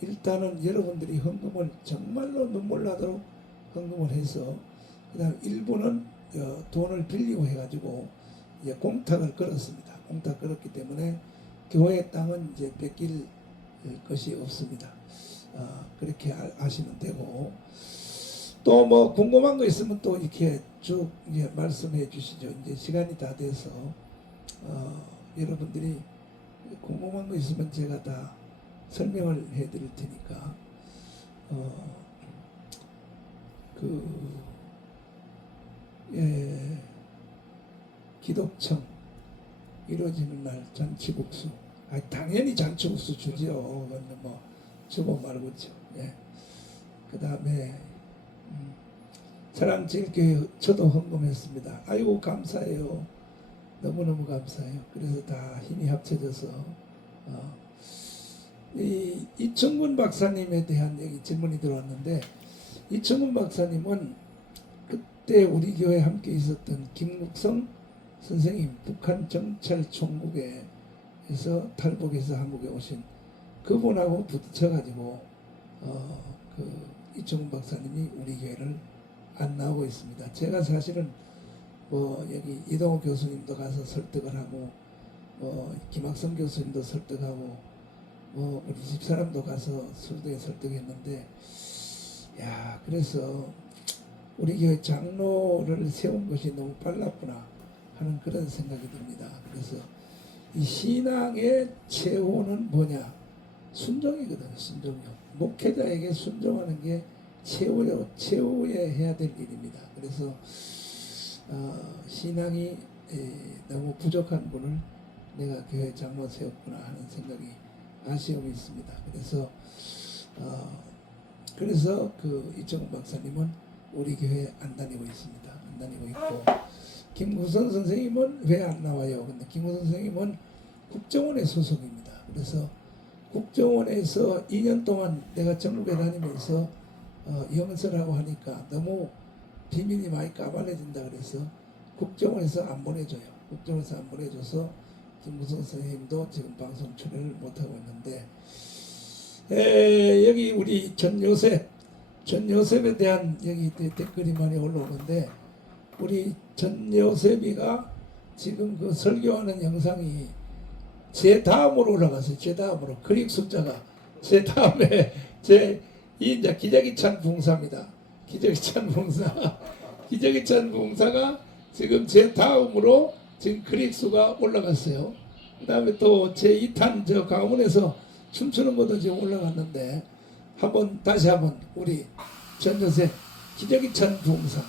일단은 여러분들이 헌금을 정말로 눈물 나도록 헌금을 해서 그다음 일부는 돈을 빌리고 해가지고 이제 공탁을 걸었습니다. 공탁 걸었기 때문에 교회 땅은 이제 뺏길 것이 없습니다. 그렇게 아시면 되고 또 뭐 궁금한 거 있으면 또 이렇게 쭉 이제 말씀해 주시죠. 이제 시간이 다 돼서 여러분들이 궁금한 거 있으면 제가 다 설명을 해드릴 테니까 기독청 이루어지는 날 잔치국수 당연히 잔치국수 주지요. 그건 뭐 주고 말고죠. 예. 그 다음에 사랑제일교회 저도 헌금했습니다. 아이고 감사해요. 너무너무 감사해요. 그래서 다 힘이 합쳐져서 이 이청근 박사님에 대한 얘기 질문이 들어왔는데 이청근 박사님은 그때 우리 교회 함께 있었던 김국성 선생님 북한 정찰총국에서 탈북해서 한국에 오신 그분하고 부딪혀가지고 그 이청근 박사님이 우리 교회를 안 나오고 있습니다. 제가 사실은 뭐 여기 이동호 교수님도 가서 설득을 하고 김학성 교수님도 설득하고 우리 집사람도 가서 설득했는데 그래서 우리 교회 장로를 세운 것이 너무 빨랐구나 하는 그런 생각이 듭니다. 그래서 이 신앙의 최후는 뭐냐? 순종이거든요. 순종요. 목회자에게 순종하는 게 최후에 해야 될 일입니다. 그래서 신앙이 너무 부족한 분을 내가 교회 장로 세웠구나 하는 생각이 아쉬움이 있습니다. 그래서 그 이청근 박사님은 우리 교회에 안 다니고 있습니다. 안 다니고 있고 김구선 선생님은 왜 안 나와요? 근데 김구선 선생님은 국정원의 소속입니다. 그래서 국정원에서 2년 동안 내가 전국에 다니면서 영설하고 하니까 너무 비밀이 많이 까발려진다 그래서 국정원에서 안 보내줘요. 국정원에서 안 보내줘서 김구선 선생님도 지금 방송 출연을 못하고 있는데 여기 우리 전요셉에 대한 여기 댓글이 많이 올라오는데 우리 전요셉이가 지금 그 설교하는 영상이 제 다음으로 올라갔어요. 제 다음으로 그릭 숫자가 제 다음에 이제 기저귀 찬 봉사입니다. 기저귀 찬 봉사가 지금 제 다음으로 지금 그릭 수가 올라갔어요. 그 다음에 또 제 2탄 저 강원에서 춤추는 것도 지금 올라갔는데 다시 한번 우리 전요셉 기저귀 찬 봉사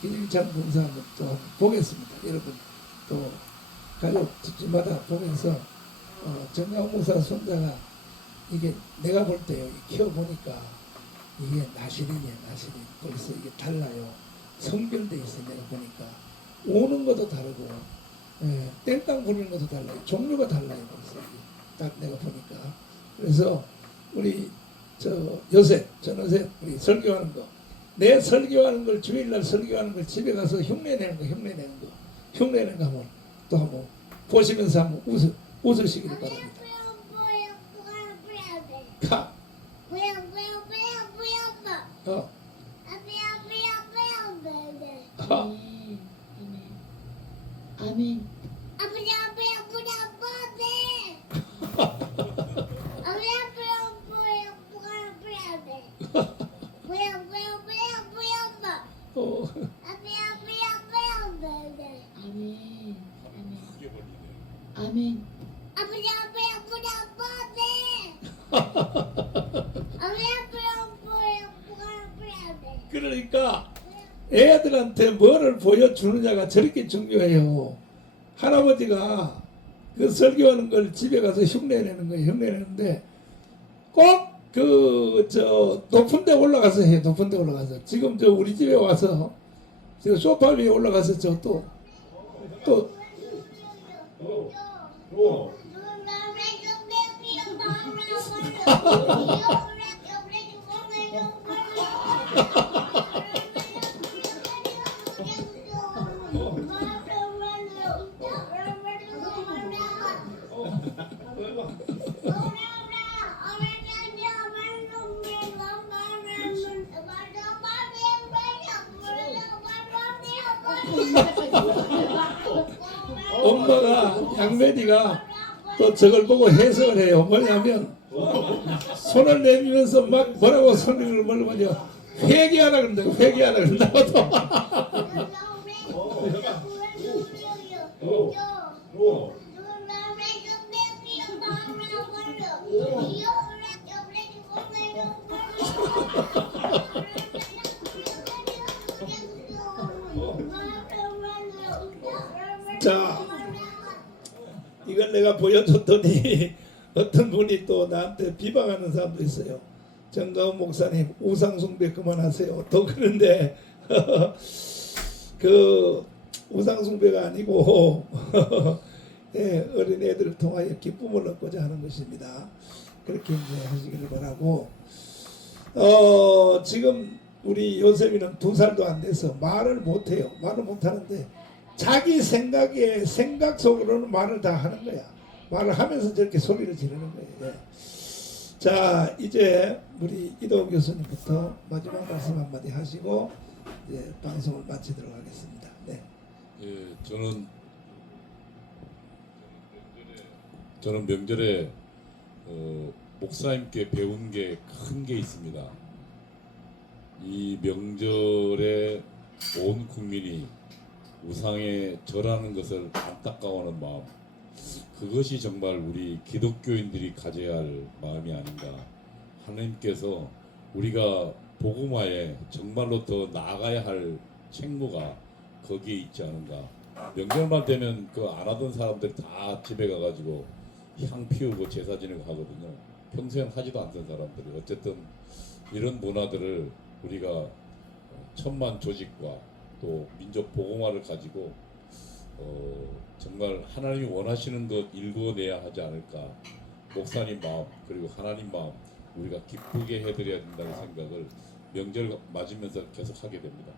기저귀 찬 봉사 한번 또 보겠습니다. 여러분 또 가족 집집마다 보면서 정강 목사 손자가 이게 내가 볼 때요 키워보니까 이게 나시린이에요. 나시린 벌써 이게 달라요. 성별돼 있어요. 내가 보니까 오는 것도 다르고 땡땅 부리는 것도 달라요. 종류가 달라요. 벌써 딱 내가 보니까 그래서 우리 전요셉 우리 설교하는 거 내 설교하는 걸 주일날 설교하는 걸 집에 가서 흉내내는 거 한번 또 한번 보시면서 한번 웃으시길 바랍니다. 가. 아멘. 아멘. 그러니까 애들한테 뭐를 보여주느냐가 저렇게 중요해요. 할아버지가 그 설교하는 걸 집에 가서 흉내내는 거예요. 흉내내는데 꼭 높은 데 올라가서 해요. 높은 데 올라가서 지금 우리 집에 와서 지금 소파 위에 올라가서 엄마가 양매니가 또 저걸 보고 해석을 해요. 뭐냐면 손을 내밀면서 막 뭐라고 소리를 몰면요 회개하라 그런다. 회개하라 그런다고. 자, 이걸 내가 보여줬더니 어떤 분이 또 나한테 비방하는 사람도 있어요. 정가훈 목사님 우상숭배 그만하세요. 또 그런데 그 우상숭배가 아니고 예, 어린 애들을 통하여 기쁨을 얻고자 하는 것입니다. 그렇게 이제 하시기를 바라고. 지금 우리 요셉이는 2살도 안 돼서 말을 못해요. 말을 못하는데 자기 생각 속으로는 말을 다 하는 거야. 말을 하면서 저렇게 소리를 지르는 거예요. 예. 자, 이제 우리 이도 교수님부터 마지막 말씀 한마디 하시고 이제 방송을 마치도록 하겠습니다. 네. 예, 저는 명절에 목사님께 배운 게 큰 게 있습니다. 이 명절에 온 국민이 우상에 절하는 것을 안타까워하는 마음, 그것이 정말 우리 기독교인들이 가져야 할 마음이 아닌가. 하나님께서 우리가 복음화에 정말로 더 나아가야 할 책무가 거기에 있지 않은가. 명절만 되면 그 안 하던 사람들 다 집에 가가지고 향 피우고 제사 지내고 하거든요. 평생 하지도 않던 사람들이. 어쨌든 이런 문화들을 우리가 천만 조직과 또 민족 복음화를 가지고 정말 하나님이 원하시는 것 일궈내야 하지 않을까. 목사님 마음 그리고 하나님 마음 우리가 기쁘게 해드려야 된다는 생각을 명절 맞으면서 계속 하게 됩니다.